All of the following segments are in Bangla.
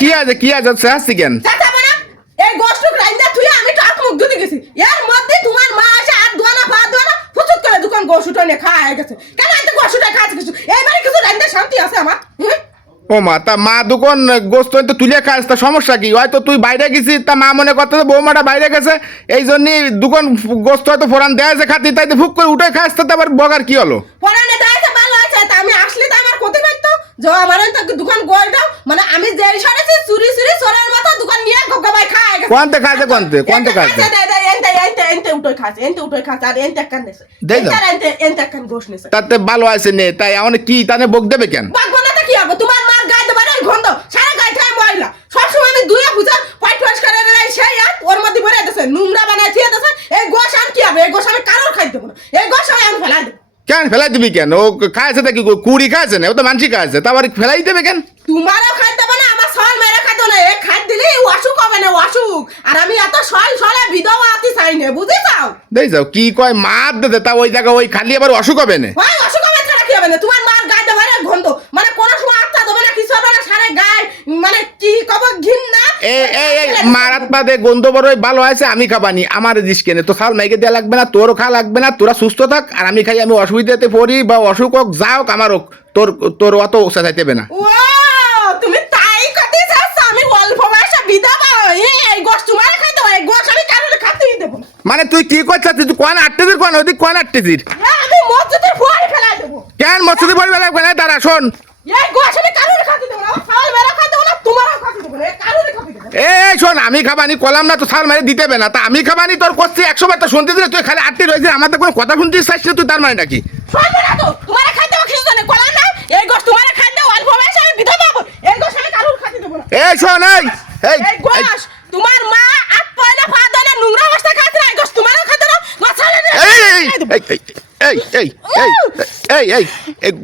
কি আছে কি আছে আসছি কেন এই গোষ্ঠ রাইন্দা তুই আমি তো আত্মুখ ধুতে গেছি এর মধ্যে তোমার মা আসে আর দোয়ানা পা দোয়ানা ফুচুত করে দোকান গোশুটা নিয়ে খাওয়া গেছে কেন এত গোশুটা খাচ্ছে কিছু এইবারে কিছু রাইন্দা শান্তি আছে আমার ও মা তা মা দোকান গোস্ত তো তুলে খাস তা সমস্যা কি হয়তো তুই বাইরে গেছিস তা মা মনে করতে বৌমাটা বাইরে গেছে এই জন্যই দোকান গোস্ত হয়তো ফোরান দেয়া আছে খাতি তাই ফুক করে উঠে খাস তা আবার বগার কি হলো ফোরানে দেয়াছে ভালো আছে তা আমি আসলে তো আমার ক্ষতি পাইতো যে আমার তো দোকান গোল দাও মানে আমি যেই সরেছি চুরি চুরি সরের মতো দোকান নিয়ে গগাবাই খায় গেছে কোনতে খাইছে কোনতে খাইছে এনতে উঠোই খাচ্ছে আর এনতে কান নেছে দেই দাও এনতে কান গোশ নেছে তাতে ভালো আছে নে তাই এমন কি তানে বক দেবে কেন বাগবো না তো কি হবে তোমার মার গায়ে দেবার এই গন্ধ সারা গায়ে ঠায় ময়লা সবসময় আমি দুইয়া পূজা হোয়াইট ওয়াশ করে রাই সেই আর ওর মধ্যে ভরে দেছে নোংরা বানায় থিয়ে দেছে এই গোশ আর কি হবে এই গোশ আমি কারোর খাই দেবো না এই গোশ আমি ফেলাই দেবো কেন ফেলাই দিবি কেন ও খাইছে তা কি কুড়ি খাইছে না ও তো মানসি খাইছে তারপর ফেলাই দেবে কেন তোমারও খাই দেবো না আমার সল মেরে খাইতো না এই খাই দিলে অসুখ হবে না অসুখ আর আমি এত সলে বিধবা আতি চাই না বুঝে যাও দেই যাও কি কয় মার দে তা ওই জায়গা ওই খালি আবার অসুখ হবে না ওই অসুখ হবে ছাড়া কি হবে না তোমার মার গায়ে দেবে রে গন্ধ মানে কোনো সময় আত্মা দেবে না কিছু হবে না সারে গায়ে মানে কি কব ঘিন্না এই মারাত বাদে গন্ধ বড় ভালো আছে আমি খাবানি আমার দিস কেনে তো সাল মাইকে দেয়া লাগবে না তোরও খাওয়া লাগবে না তোরা সুস্থ থাক আর আমি খাই আমি অসুবিধাতে পড়ি বা অসুখ হোক যা হোক আমার হোক তোর তোর অত চাইতে না ও তুমি তাই কতে চাচ্ছ আমি অল্প বয়সে বিধবা এই গোশ তোমার খাই দেবো এই গোশ আমি কারোর খাতেই দেবো না মানে তুই কি করছিস তুই কোন আটটেছিস কোন ওদিক কোন আটটেছিস আমি মসজিদের ফুয়ারে ফেলাই দেবো কেন মসজিদে পড়বে লাগবে না তারা শোন এই গোশ আমি কারোর খাতে দেবো না আমার সাল মেরে খাতে দেবো না তোমারও খাতে দেবো না কারোর খাতে দেবো না এই শোন আমি খাবানি কলাম না তো সাল মারে দিতে হবে না তা আমি খাবানি তোর করছি 100 বার তো শুনতে দিলে তুই খালি আটটি রয়েছে আমাদের কোনো কথা শুনতে চাইছিস না তুই তার মানে নাকি শুনবে না তো তোমার খাই দেবো কিছু জানে কলা না এই গোশ তোমার খাই দেবো অল্প বয়সে আমি বিধবা হবো এই গোশ আমি কারোর খাতে দেবো না এই শোন এই এই গোশ তোমার মা আট পয়লা পা দলে নোংরা অবস্থা খাতে না এই গোশ তোমারও খাতে না মাছালে এই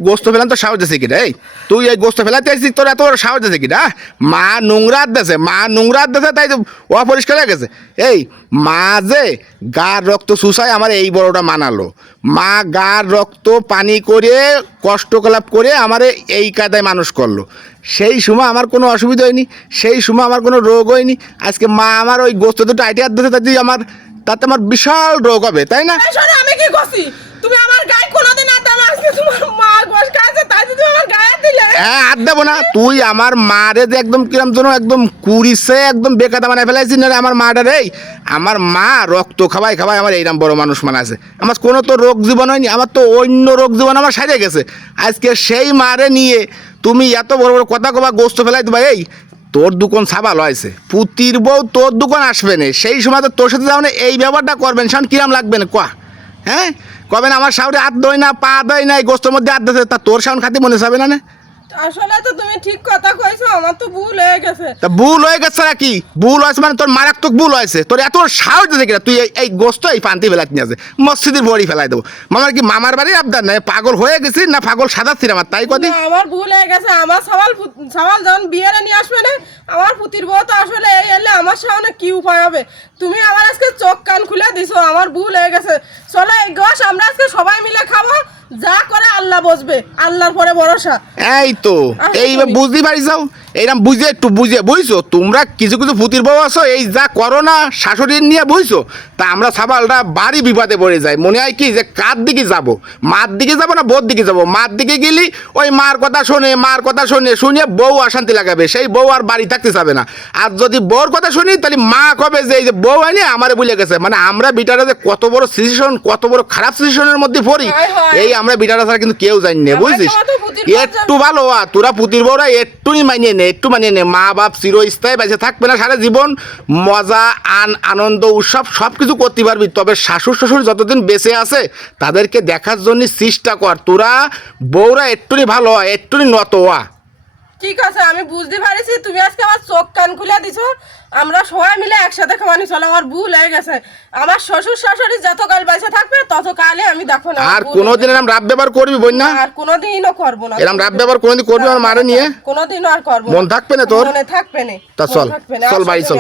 গোস্ত ফেলান তো সাহস আছে কিনা এই তুই এই গোস্ত ফেলাতে আসছিস তোর এত বড় সাহস আছে কিনা মা নোংরাত দেছে তাই তো অপরিষ্কার হয়ে গেছে এই মা যে গার রক্ত চুষায় আমার এই বড়টা মানালো মা গার রক্ত পানি করে কষ্ট কলাপ করে আমার এই কায়দায় মানুষ করলো সেই সময় আমার কোনো অসুবিধা হয়নি সেই সময় আমার কোনো রোগ হয়নি আজকে মা আমার ওই গোস্ত দুটো আইটিয়ার দিতে তাতে আমার বিশাল রোগ হবে তাই না আমি কি করছি তুমি আমার গায়ে কোনোদিন আর দাম আজকে তোমার মা গোশ খাইছে তাই তুমি আমার গায়ে দিলে হ্যাঁ আর দেবো না তুই আমার মারে যে একদম কিরম যেন একদম কুড়িছে একদম বেকাদা বানায় ফেলাইছিস না রে আমার মাটা রে আমার মা রক্ত খাওয়াই আমার এইরকম বড় মানুষ মানাছে আমার কোনো তো রোগ জীবন হয়নি আমার তো অন্য রোগ জীবন আমার সাজে গেছে আজকে সেই মারে নিয়ে তুমি এত বড় বড় কথা কবা গোস্ত ফেলাই দেবা এই তোর দোকান সাবাল হয়েছে পুতির বউ তোর দোকান আসবে না সেই সময় তো তোর সাথে যাও না এই ব্যাপারটা করবেন শান কিরাম লাগবে না কোয়া হ্যাঁ কবেন আমার সাউরে হাত দই না পা দই না এই গোস্তের মধ্যে হাত দিতে তা তোর সাউন্ড খাতে মনে যাবে না আসলে তো তুমি ঠিক কথা কইছো আমার তো ভুল হয়ে গেছে তা ভুল হয়ে গেছে নাকি ভুল হয়েছে মানে তোর মারাত্মক ভুল হয়েছে তোর এত সাহস দিতে কিনা তুই এই গোস্ত এই পান্তি ফেলাতে নিয়ে আসে মসজিদের বড়ি ফেলাই দেবো মামার কি মামার বাড়ির আবদার নাই পাগল হয়ে গেছিস না পাগল সাজাচ্ছিস আমার তাই কদি আমার ভুল হয়ে গেছে আমার সওয়াল যখন বিয়েরে নিয়ে আসবে না আমার পুতির বউ তো আসলে এই এলে আমার সামনে কি উপায় হবে তুমি আমার আজকে চোখ কান খুলে দিছো আমার ভুল হয়ে গেছে চলো এই গোশ আমরা আজকে সবাই মিলে খাবো যা করে আল্লাহ বসবে আল্লাহর পরে ভরসা এই তো এই বুঝতে পারি যাও এইরকম বুঝে একটু বুঝছো তোমরা কিছু কিছু পুতির বউ আছো এই যা করো না শাশুড়ির নিয়ে বুঝছো তা আমরা সাবালটা বাড়ি বিপদে পড়ে যাই মনে হয় কি যে কার দিকে যাব মার দিকে যাব না বোর দিকে যাব মার দিকে গেলি ওই মার কথা শুনে বউ অশান্তি লাগাবে সেই বউ আর বাড়ি থাকতে যাবে না আর যদি বউর কথা শুনি তাহলে মা কবে যে এই যে বউ হয়নি আমারে ভুলে গেছে মানে আমরা বিটারা যে কত বড় সিচুয়েশন কত বড় খারাপ সিচুয়েশনের মধ্যে পড়ি এই আমরা বিটারা ছাড়া কিন্তু কেউ জানি না বুঝছিস একটু ভালো তোরা পুতির বউরা একটুই মানিয়ে নে মা বাপ চিরস্থায়ী বেঁচে থাকবে না সারা জীবন মজা আনন্দ উৎসব সব কিছু করতে পারবি তবে শাশুড় শ্বশুর যতদিন বেঁচে আছে তাদেরকে দেখার জন্য চেষ্টা কর তোরা বউরা একটুনি ভালো হয় একটুনি নত হওয়া ঠিক আছে আমি বুঝতে পারছি তুমি আজকে আমার চোখ কান খুলে দিছো আমরা সবাই মিলে একসাথে খাওয়ানি চলো আমার ভুল হয়ে গেছে আমার শ্বশুর শাশুড়ি যতকাল বেঁচে থাকবে ততকালে আমি দেখো না আর কোনোদিন এরকম রাব ব্যবহার করবি বোন না আর কোনোদিনও করবো না এরকম রাব ব্যবহার কোনোদিন করবি আমার মারে নিয়ে কোনোদিনও আর করবো মন থাকবে না তোর মনে থাকবে না তা চল বাড়ি চল